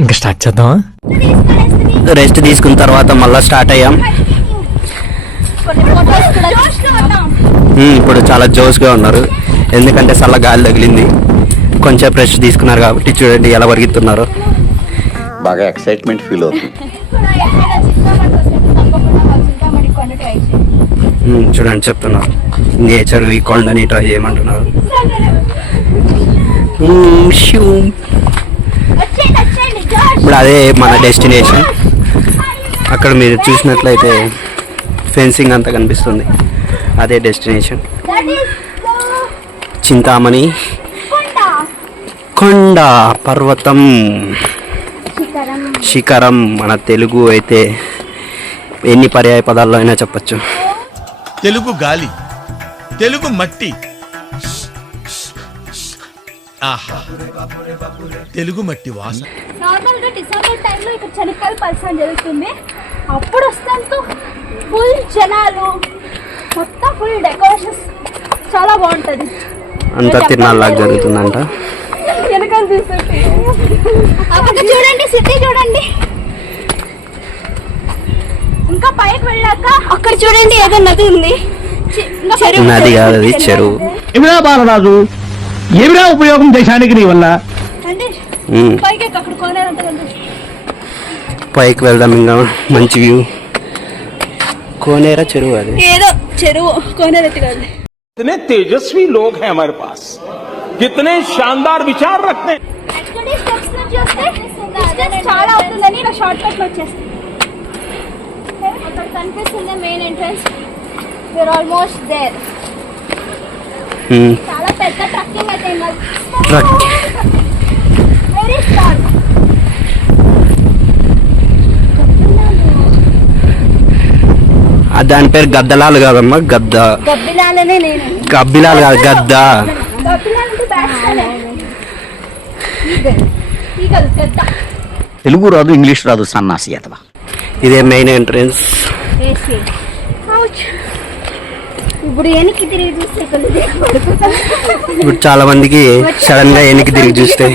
ఇంకా స్టార్ట్ చేద్దామా? రెస్ట్ తీసుకున్న తర్వాత మళ్ళీ స్టార్ట్ అయ్యాం. ఇప్పుడు చాలా జోష్గా ఉన్నారు, ఎందుకంటే చల్ల గాలి తగిలింది. కొంచెం రెస్ట్ తీసుకున్నారు కాబట్టి చూడండి ఎలా పరిగెత్తున్నారు. బాగా ఎక్సైట్మెంట్ ఫీల్ అవుతుంది. చూడండి చెప్తున్నారు నేచర్ ఈ కొండని ట్రై చేయమంటున్నారు. ఇప్పుడు అదే మన డెస్టినేషన్. అక్కడ మీరు చూసినట్లయితే ఫెన్సింగ్ అంతా కనిపిస్తుంది, అదే డెస్టినేషన్. చింతామణి కొండ పర్వతం శిఖరం. మన తెలుగు అయితే ఎన్ని పర్యాయ పదాల్లో అయినా చెప్పచ్చు. తెలుగు గాలి, తెలుగు మట్టి, ఆహా తెలుగు మట్టి వాసన. నార్మల్ గా డిసెంబర్ టైంలో ఇక్కడ చెనక్కాయలు పలసడం జరుగుతుంది. అప్పుడు వస్తాంతో ఫుల్ జనాలు, మొత్తం ఫుల్ డెకరేషన్స్, చాలా బాగుంటది. అంతా తిరునాళ్ళలాగా జరుగుతుందంట. వెనకాల చూస్తుంటే అక్కడ చూడండి, సిటీ చూడండి. ఇంకా పైకి వెళ్ళాక అక్కడ చూడండి ఏదో నది ఉంది. నది కాదు, అది చెరువు. ఏమిరా బాలరాజు, ఏమిరా ఉపయోగం దేశానికి నీ వల్ల? పైకి అక్కడ కోనేరు పైకి వెళ్దాం, ఇంకా మంచి వ్యూ. కోనేరా చెరువు? అది ఏదో చెరువు, కోనేరు కాదు. कितने तेजस्वी लोग हैं हमारे पास, कितने शानदार विचार रखते हैं. చాలా అవుతుందని ఇలా షార్ట్ కట్ లో వచ్చేస్తాం. అక్కడ కనిపిస్తుంది main entrance. We are almost there. చాలా పెద్ద ట్రక్కింగ్ అయితే వెరీ స్టార్ట్. దాని పేరు గద్దలాలు కాదమ్మా, గద్ద. గబ్బిలాలనే నేను. గబ్బిలాలు కాదు, గద్ద. తెలుగు రాదు, ఇంగ్లీష్ రాదు, సన్నాసి అథవా. ఇదే మెయిన్ ఎంట్రన్స్. ఇప్పుడు వెనక్కి తిరిగి చూస్తే ఇప్పుడు చాలా మందికి సడన్ గా వెనక్కి తిరిగి చూస్తే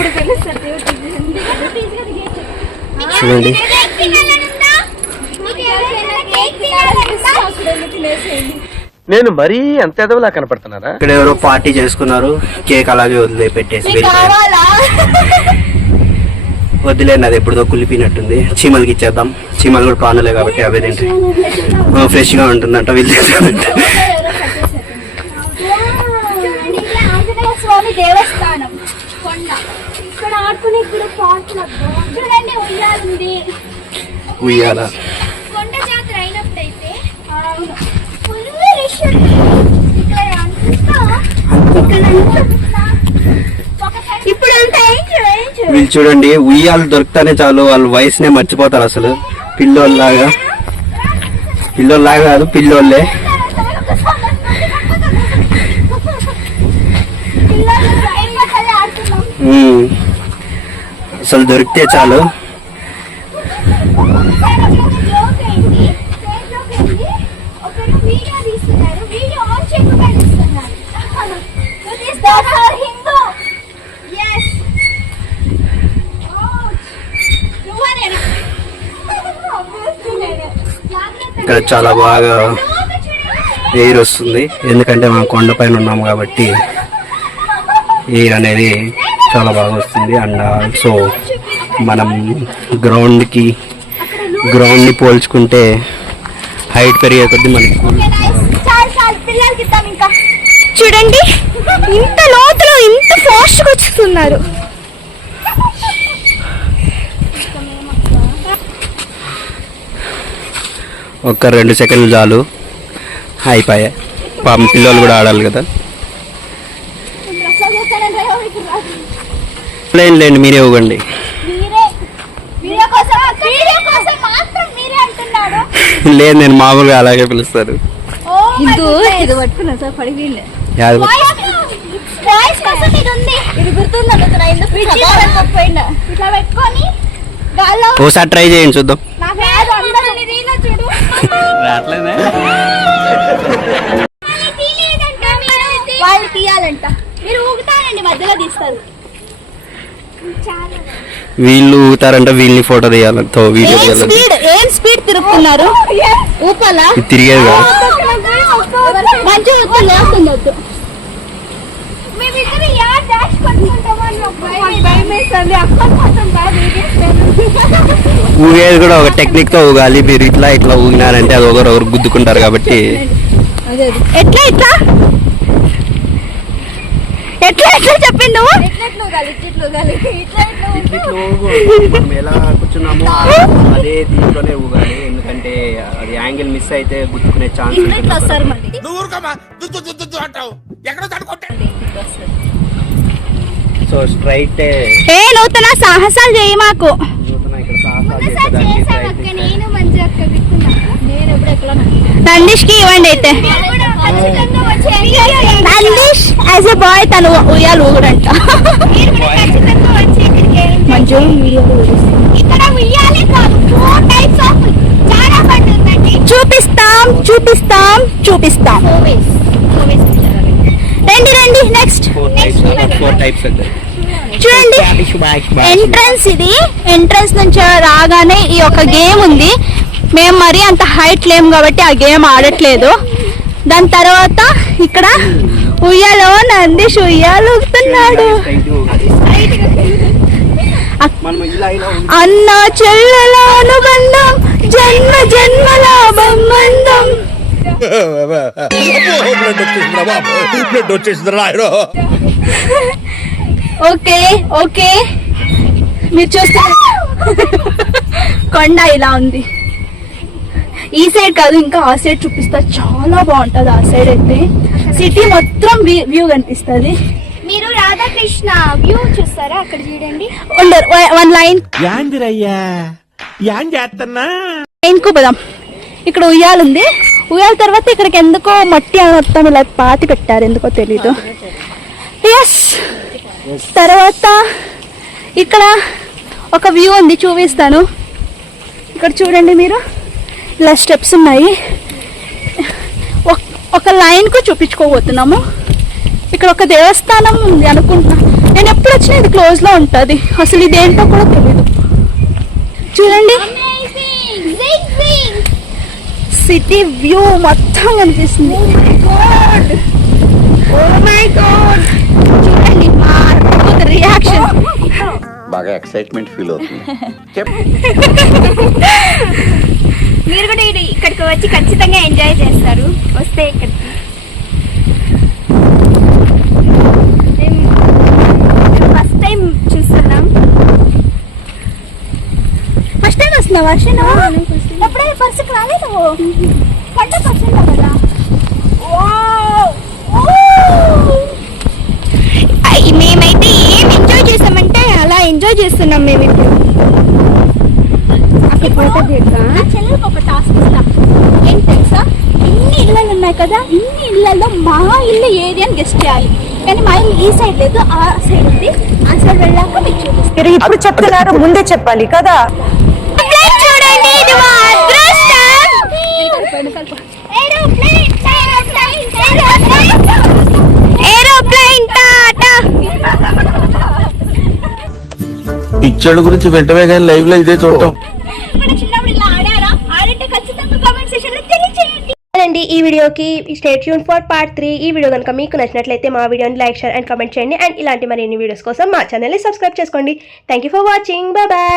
చూడండి. నేను మరీ అంత ఎదవలా కనపడుతున్నారా? ఇక్కడ ఎవరో పార్టీ చేసుకున్నారు, కేక్ అలాగే వదిలే పెట్టేసి వదిలేండి. అది ఎప్పుడుదో కులిపినట్టుంది. చీమలకి ఇచ్చేద్దాం, చీమలు కూడా ప్రాణులే కాబట్టి అవే తింటే ఫ్రెష్ గా ఉంటుందంట. వీళ్ళు స్వామి దేవస్థానం కొండ. ఇక్కడ ఆడుకునే ఇప్పుడు పార్కులు చూడండి, ఉయ్యాలుంది. ఉయ్యాల కొండ జాతర అయినప్పుడైతే ఫుల్ రష్. ఇప్పుడు వీళ్ళు చూడండి, ఉయ్యాలు దొరుకుతానే చాలు వాళ్ళ వయసునే మర్చిపోతారు అసలు. పిల్లోళ్ళలాగా కాదు, పిల్లోళ్ళే. అసలు దొరికితే చాలు. ఇక్కడ చాలా బాగా ఎయిర్ వస్తుంది, ఎందుకంటే మనం కొండపైన ఉన్నాము కాబట్టి ఎయిర్ అనేది చాలా బాగా వస్తుంది. అండ్ ఆల్సో మనం గ్రౌండ్ని పోల్చుకుంటే హైట్ పెరిగే కొద్దీ మనకి చూడండి ఇంత లోతులో ఇంత ఫాస్ట్గా వచ్చుతున్నారు. ఒక్క 2 సెకండ్లు చాలు, అయిపోయాయి. పాపం పిల్లలు కూడా ఆడాలి కదా. లేండి మీరే ఇవ్వండి. లేదు, నేను మామూలుగా అలాగే పిలుస్తారు. ఓసారి ట్రై చేయండి చూద్దాం. వాళ్ళు తీయాలంట, మీరు ఊగుతారండి, మధ్యలో తీస్తారు. వీళ్ళు ఊతారంట, వీళ్ళని ఫోటో తీయాలంతో వీడియో తీయాలంట. ఏం స్పీడ్ తిరుగుతున్నారు ఊపలా ఇది తిరిగేది కదా. మంచిగా వద్దు మేమిద్దరు యా డాష్ పట్టుకుంటామని భయమేస్తుంది. అక్కడ మాత్రం బాగా ఊగేది కూడా ఒక టెక్నిక్ తో ఊగాలి. మీరు ఇట్లా ఇట్లా ఊగినారంటే అది ఒకరు గుద్దుకుంటారు కాబట్టి ఎట్లా ఎట్లా ఎట్లా ఎట్లా చెప్పింది నువ్వు మనం ఎలా కూర్చున్నామో అదే దీంట్లోనే ఊగాలి. ఎందుకంటే అది యాంగిల్ మిస్ అయితే గుద్దుకునే ఛాన్స్. నువ్వు ఊరుకోమా, దుద్దు దుద్దు దుద్దు అంటావు, ఎక్కడో తడుకుంటే. సో స్ట్రైట్ ఏ నూతన సాహసాలు చేయి మాకు. ఇక్కడ సాహసాలు చేసేదానికి ప్రయత్నిస్తున్నాం. నందీష్ కి ఇవ్వండి అయితే. నందీష్ యాజ్ ఎ బాయ్ తను ఉయ్యాలు ఊగుడంట. మంచి చూపిస్తాం చూపిస్తాం చూపిస్తాం. రండి రండి నెక్స్ట్ ఫోర్ టైప్స్ అంటే చూడండి. ఎంట్రన్స్ ఇది. ఎంట్రన్స్ నుంచి రాగానే ఈ ఒక గేమ్ ఉంది. మేము మరీ అంత హైట్ లేము కాబట్టి ఆ గేమ్ ఆడట్లేదు. దాని తర్వాత ఇక్కడ ఉయ్యాలో నందీష్ ఉయ్యాలు ఊగుతున్నాడు. అన్న చెల్లెల అనుబంధం, జన్మ జన్మల బంధం. బ్లడ్ వచ్చేసింది రాయరు. ఓకే ఓకే మీరు చూస్తారు కొండ ఇలా ఉంది. ఈ సైడ్ కాదు ఇంకా ఆ సైడ్ చూపిస్తా. చాలా బాగుంటది ఆ సైడ్ అయితే. సిటీ మొత్తం వ్యూ కనిపిస్తుంది. మీరు రాధాకృష్ణ వ్యూ చూస్తారా? అక్కడ చూడండి. ఉండరు వన్ లైన్ యాందిరయ్యా యాన్ చేస్తున్నా. లైన్ కు పోదాం. ఇక్కడ ఉయ్యాలు ఉంది. ఉయ్యాల తర్వాత ఇక్కడికి ఎందుకో మట్టి మొత్తం ఇలా పాతి పెట్టారు, ఎందుకో తెలీదు. ఎస్ తర్వాత ఇక్కడ ఒక వ్యూ ఉంది, చూపిస్తాను. ఇక్కడ చూడండి మీరు, ఇలా స్టెప్స్ ఉన్నాయి. ఒక లైన్కు చూపించుకోబోతున్నాము. ఇక్కడ ఒక దేవస్థానం ఉంది అనుకుంటున్నా. నేను ఎప్పుడు వచ్చినా ఇది క్లోజ్లో ఉంటుంది. అసలు ఇదేంటో కూడా తెలీదు. చూడండి సిటీ వ్యూ మొత్తం కనిపిస్తుంది. చూడండి మా రియాక్షన్. బాగా ఎక్సైట్మెంట్ ఫీల్ అవుతుంది. మీరు కూడా ఇక్కడికి వచ్చి ఖచ్చితంగా ఎంజాయ్ చేస్తారు. వస్తే ఇక్కడికి ఫస్ట్ టైం చూస్తున్నాం. ఫస్ట్ టైం వస్తున్నావా వర్షం? ఎప్పుడైనా పరిస్థితి రాలేదు. పంట పర్సెంట్ కదా. మేమైతే ఏం ఎంజాయ్ చేసామంటే అలా ఎంజాయ్ చేస్తున్నాం మేము ఇప్పుడు. చెల్లెలకు ఒక టాస్క్ ఇస్తా. ఏం తెలుసా, ఇన్ని ఇళ్ళలు ఉన్నాయి కదా, ఇన్ని ఇళ్ళల్లో మా ఇల్లు ఏది అని గెస్ట్ చేయాలి. కానీ మా ఇల్లు ఈ సైడ్ లేదు, ఆ సైడ్ ఉంది. ఆ సైడ్ వెళ్ళాక మీకు చూపిస్తాను. ఇప్పుడు చెప్తున్నారు, ముందే చెప్పాలి కదా. చూడండి ఇది మా అదృష్టం. ఏరోప్లేన్ టాటా. పిచ్చోళ్ళ గురించి వెంటనే కానీ లైవ్ లో ఇదే చూడటం. చిన్నప్పుడు ఇలా ఆడారా? ఆడంటే ఖచ్చితంగా కామెంట్ సెక్షన్ లో తెలియజేయండి. అండి ఈ వీడియోకి స్టే ట్యూన్ ఫర్ పార్ట్ 3. ఈ వీడియో కనుక మీకు నచ్చినట్లయితే మా వీడియోని లైక్, షేర్ అండ్ కామెంట్ చేయండి. అండ్ ఇలాంటి మరిన్ని వీడియోస్ కోసం మా ఛానల్ని సబ్స్క్రైబ్ చేసుకోండి. Thank you for watching. Bye bye.